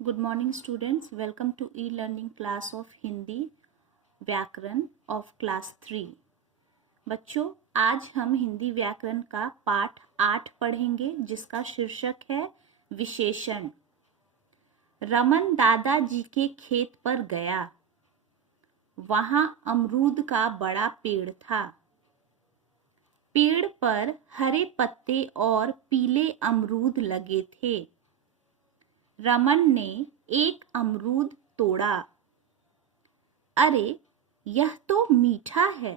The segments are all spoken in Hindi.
Good morning students, welcome to e-learning class of Hindi व्याकरण of class 3। बच्चों, आज हम हिंदी व्याकरण का पाठ 8 पढ़ेंगे जिसका शीर्षक है विशेषण। रमन दादाजी के खेत पर गया। वहां अमरूद का बड़ा पेड़ था। पेड़ पर हरे पत्ते और पीले अमरूद लगे थे। रमन ने एक अमरूद तोड़ा। अरे, यह तो मीठा है।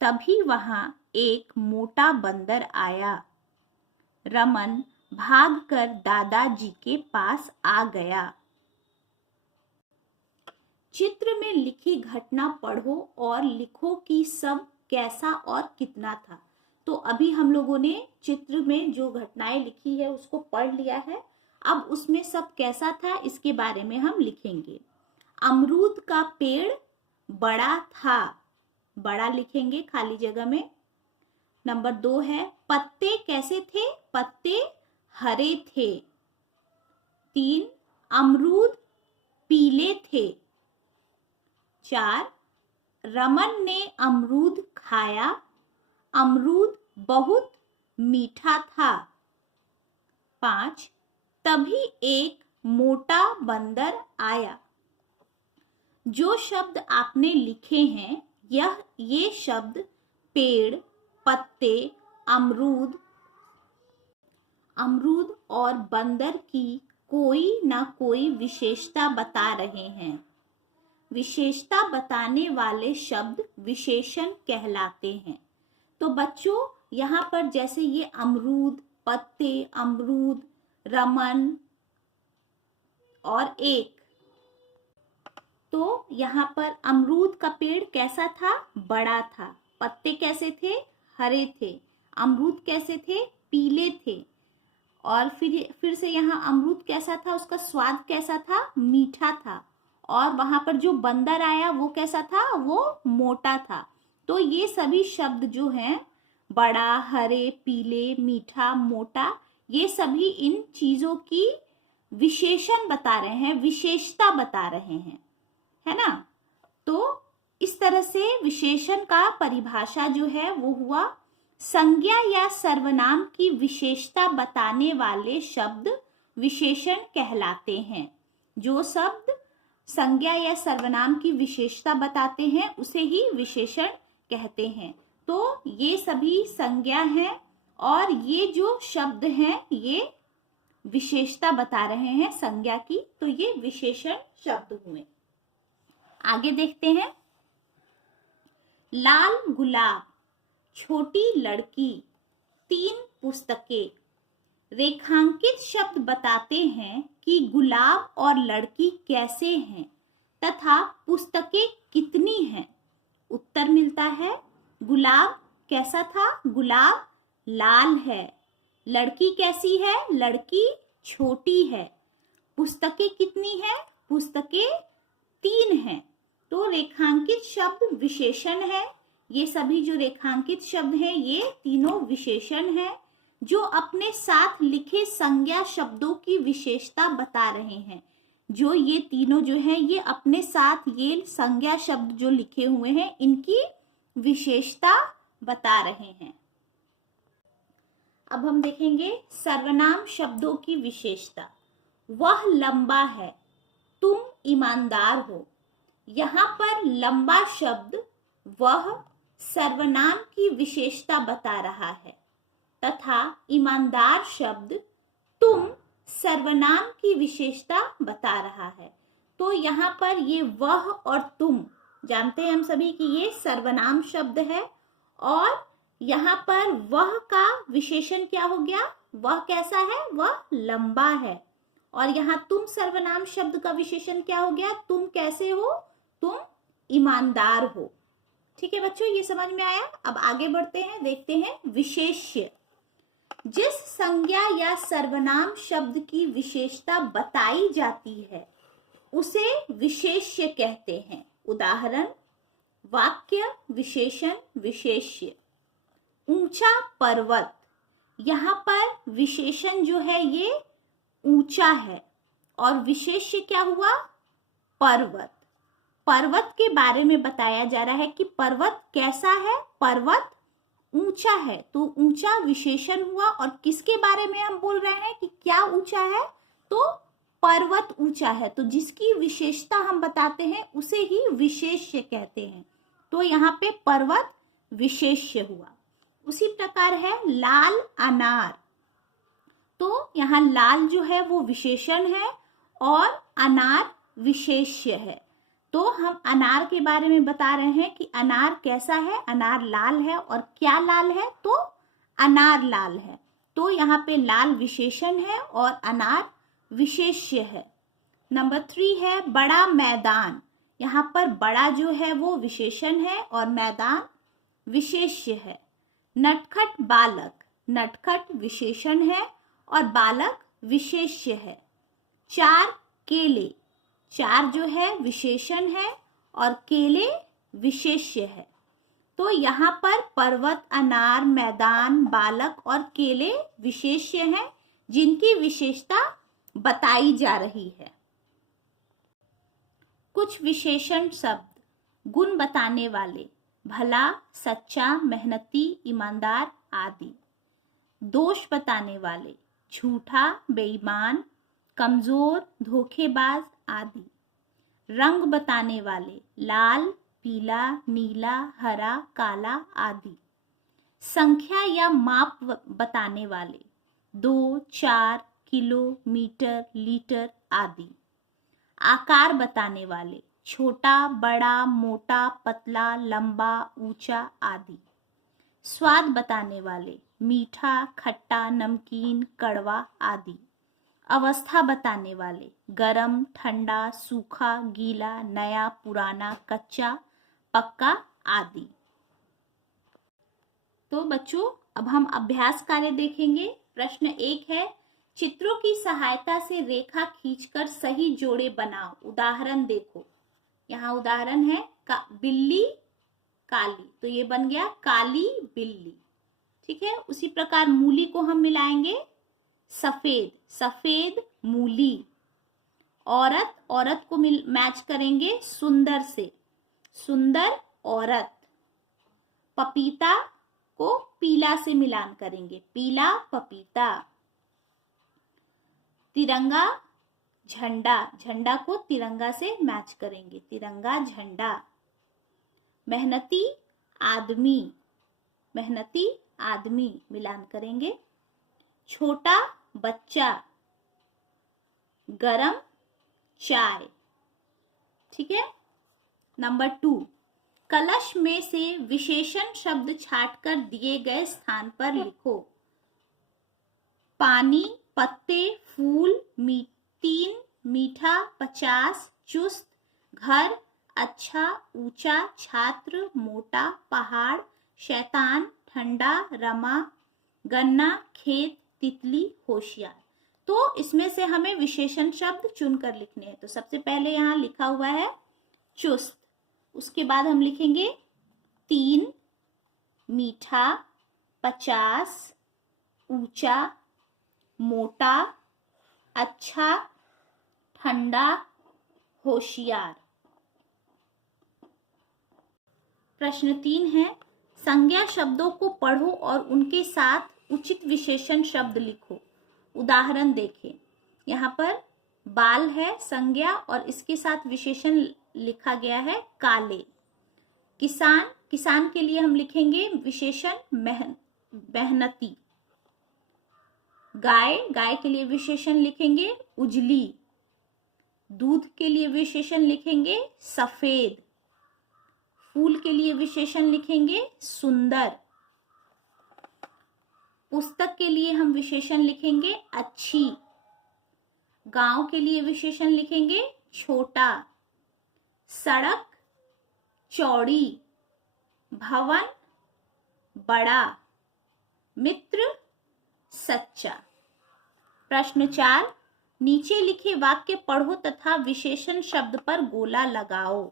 तभी वहां एक मोटा बंदर आया। रमन भागकर दादाजी के पास आ गया। चित्र में लिखी घटना पढ़ो और लिखो कि सब कैसा और कितना था। तो अभी हम लोगों ने चित्र में जो घटनाएं लिखी है उसको पढ़ लिया है। अब उसमें सब कैसा था इसके बारे में हम लिखेंगे। अमरूद का पेड़ बड़ा था, बड़ा लिखेंगे खाली जगह में। नंबर 2 है पत्ते कैसे थे, पत्ते हरे थे। 3 अमरूद पीले थे। 4 रमन ने अमरूद खाया, अमरूद बहुत मीठा था। 5 तभी एक मोटा बंदर आया। जो शब्द आपने लिखे हैं ये शब्द पेड़, पत्ते, अमरूद और बंदर की कोई ना कोई विशेषता बता रहे हैं। विशेषता बताने वाले शब्द विशेषण कहलाते हैं। तो बच्चों, यहाँ पर जैसे ये अमरूद, पत्ते, अमरूद, रमन और एक, तो यहाँ पर अमरूद का पेड़ कैसा था, बड़ा था। पत्ते कैसे थे, हरे थे। अमरूद कैसे थे, पीले थे। और फिर से यहाँ अमरूद कैसा था, उसका स्वाद कैसा था, मीठा था। और वहां पर जो बंदर आया वो कैसा था, वो मोटा था। तो ये सभी शब्द जो हैं, बड़ा, हरे, पीले, मीठा, मोटा, ये सभी इन चीजों की विशेषण बता रहे हैं, विशेषता बता रहे हैं, है ना। तो इस तरह से विशेषण का परिभाषा जो है वो हुआ, संज्ञा या सर्वनाम की विशेषता बताने वाले शब्द विशेषण कहलाते हैं। जो शब्द संज्ञा या सर्वनाम की विशेषता बताते हैं उसे ही विशेषण कहते हैं। तो ये सभी संज्ञा हैं और ये जो शब्द हैं ये विशेषता बता रहे हैं संज्ञा की, तो ये विशेषण शब्द हुए। आगे देखते हैं। लाल गुलाब, छोटी लड़की, 3 पुस्तकें। रेखांकित शब्द बताते हैं कि गुलाब और लड़की कैसे हैं तथा पुस्तकें कितनी हैं। उत्तर मिलता है गुलाब कैसा था, गुलाब लाल है। लड़की कैसी है, लड़की छोटी है। पुस्तकें कितनी हैं, पुस्तकें 3 हैं। तो रेखांकित शब्द विशेषण है। ये सभी जो रेखांकित शब्द हैं ये तीनों विशेषण हैं जो अपने साथ लिखे संज्ञा शब्दों की विशेषता बता रहे हैं। जो ये तीनों जो हैं ये अपने साथ ये संज्ञा शब्द जो लिखे हुए हैं इनकी विशेषता बता रहे हैं। अब हम देखेंगे सर्वनाम शब्दों की विशेषता। वह लंबा है, तुम ईमानदार हो। यहाँ पर लंबा शब्द वह सर्वनाम की विशेषता बता रहा है तथा ईमानदार शब्द तुम सर्वनाम की विशेषता बता रहा है। तो यहाँ पर ये वह और तुम जानते हैं हम सभी कि ये सर्वनाम शब्द है और यहाँ पर वह का विशेषण क्या हो गया, वह कैसा है, वह लंबा है। और यहाँ तुम सर्वनाम शब्द का विशेषण क्या हो गया, तुम कैसे हो, तुम ईमानदार हो। ठीक है बच्चों, ये समझ में आया। अब आगे बढ़ते हैं, देखते हैं विशेष्य। जिस संज्ञा या सर्वनाम शब्द की विशेषता बताई जाती है उसे विशेष्य कहते हैं। उदाहरण, वाक्य विशेषण विशेष्य। ऊंचा पर्वत, यहाँ पर विशेषण जो है ये ऊंचा है और विशेष्य क्या हुआ? पर्वत। पर्वत के बारे में बताया जा रहा है कि पर्वत कैसा है? पर्वत ऊंचा है, तो ऊंचा विशेषण हुआ। और किसके बारे में हम बोल रहे हैं कि क्या ऊंचा है? तो पर्वत ऊंचा है, तो जिसकी विशेषता हम बताते हैं उसे ही विशेष्य कहते हैं। तो यहाँ पे पर्वत विशेष्य हुआ। उसी प्रकार है लाल अनार। तो यहाँ लाल जो है वो विशेषण है और अनार विशेष्य है। तो हम अनार के बारे में बता रहे हैं कि अनार कैसा है? अनार लाल है। और क्या लाल है? तो अनार लाल है। तो यहाँ पे लाल विशेषण है और अनार विशेष्य है। नंबर 3 है बड़ा मैदान। यहाँ पर बड़ा जो है वो विशेषण है और मैदान विशेष्य है। नटखट बालक। नटखट विशेषण है और बालक विशेष्य है। 4 केले। 4 जो है विशेषण है और केले विशेष्य है। तो यहाँ पर पर्वत, अनार, मैदान, बालक और केले विशेष्य हैं, जिनकी विशेषता बताई जा रही है। कुछ विशेषण शब्द गुण बताने वाले: भला, सच्चा, मेहनती, ईमानदार आदि। दोष बताने वाले: झूठा, बेईमान, कमजोर, धोखेबाज आदि। रंग बताने वाले: लाल, पीला, नीला, हरा, काला आदि। संख्या या माप बताने वाले: 2, 4, किलो, मीटर, लीटर आदि। आकार बताने वाले: छोटा, बड़ा, मोटा, पतला, लंबा, ऊंचा आदि। स्वाद बताने वाले: मीठा, खट्टा, नमकीन, कड़वा आदि। अवस्था बताने वाले: गरम, ठंडा, सूखा, गीला, नया, पुराना, कच्चा, पक्का आदि। तो बच्चों, अब हम अभ्यास कार्य देखेंगे। प्रश्न 1 है, चित्रों की सहायता से रेखा खींचकर सही जोड़े बनाओ। उदाहरण देखो। यहाँ उदाहरण है बिल्ली, काली, तो ये बन गया काली बिल्ली। ठीक है। उसी प्रकार मूली को हम मिलाएंगे सफेद, सफेद मूली। औरत, औरत को मैच करेंगे सुंदर से, सुंदर औरत। पपीता को पीला से मिलान करेंगे, पीला पपीता। तिरंगा, झंडा, झंडा को तिरंगा से मैच करेंगे, तिरंगा झंडा। मेहनती आदमी, मेहनती आदमी मिलान करेंगे। छोटा बच्चा, गरम चाय। ठीक है। नंबर 2, कलश में से विशेषण शब्द छांटकर दिए गए स्थान पर लिखो। पानी, पत्ते, फूल, 3, मीठा, 50, चुस्त, घर, अच्छा, ऊंचा, छात्र, मोटा, पहाड़, शैतान, ठंडा, रमा, गन्ना, खेत, तितली, होशियार। तो इसमें से हमें विशेषण शब्द चुनकर लिखने हैं। तो सबसे पहले यहाँ लिखा हुआ है चुस्त। उसके बाद हम लिखेंगे 3, मीठा, 50, ऊंचा, मोटा, अच्छा, ठंडा, होशियार। प्रश्न 3 है, संज्ञा शब्दों को पढ़ो और उनके साथ उचित विशेषण शब्द लिखो। उदाहरण देखें। यहाँ पर बाल है संज्ञा और इसके साथ विशेषण लिखा गया है काले। किसान, किसान के लिए हम लिखेंगे विशेषण मेहनती। गाय, गाय के लिए विशेषण लिखेंगे उजली। दूध के लिए विशेषण लिखेंगे सफेद। फूल के लिए विशेषण लिखेंगे सुंदर। पुस्तक के लिए हम विशेषण लिखेंगे अच्छी। गांव के लिए विशेषण लिखेंगे छोटा। सड़क चौड़ी। भवन बड़ा। मित्र सच्चा। प्रश्न 4, नीचे लिखे वाक्य पढ़ो तथा विशेषण शब्द पर गोला लगाओ।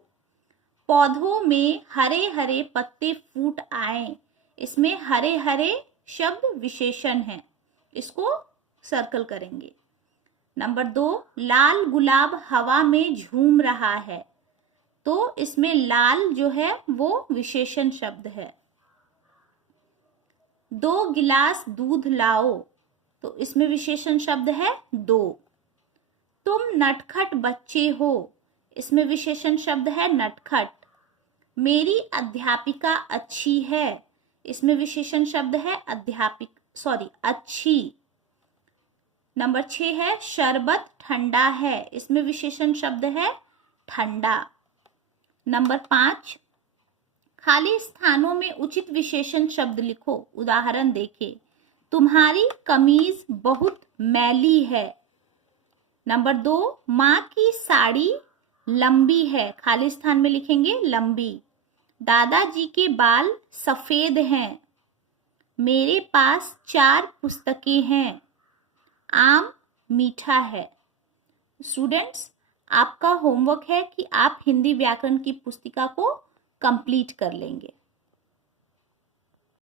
पौधों में हरे हरे पत्ते फूट आए। इसमें हरे हरे शब्द विशेषण है, इसको सर्कल करेंगे। नंबर 2, लाल गुलाब हवा में झूम रहा है, तो इसमें लाल जो है वो विशेषण शब्द है। 2 गिलास दूध लाओ, तो इसमें विशेषण शब्द है 2। तुम नटखट बच्चे हो, इसमें विशेषण शब्द है नटखट। मेरी अध्यापिका अच्छी है, इसमें विशेषण शब्द है अच्छी। नंबर 6 है शरबत ठंडा है, इसमें विशेषण शब्द है ठंडा। नंबर 5, खाली स्थानों में उचित विशेषण शब्द लिखो। उदाहरण देखें, तुम्हारी कमीज बहुत मैली है। नंबर 2, माँ की साड़ी लंबी है, खाली स्थान में लिखेंगे लंबी। दादाजी के बाल सफेद हैं। मेरे पास 4 पुस्तकें हैं। आम मीठा है। स्टूडेंट्स, आपका होमवर्क है कि आप हिंदी व्याकरण की पुस्तिका को कंप्लीट कर लेंगे।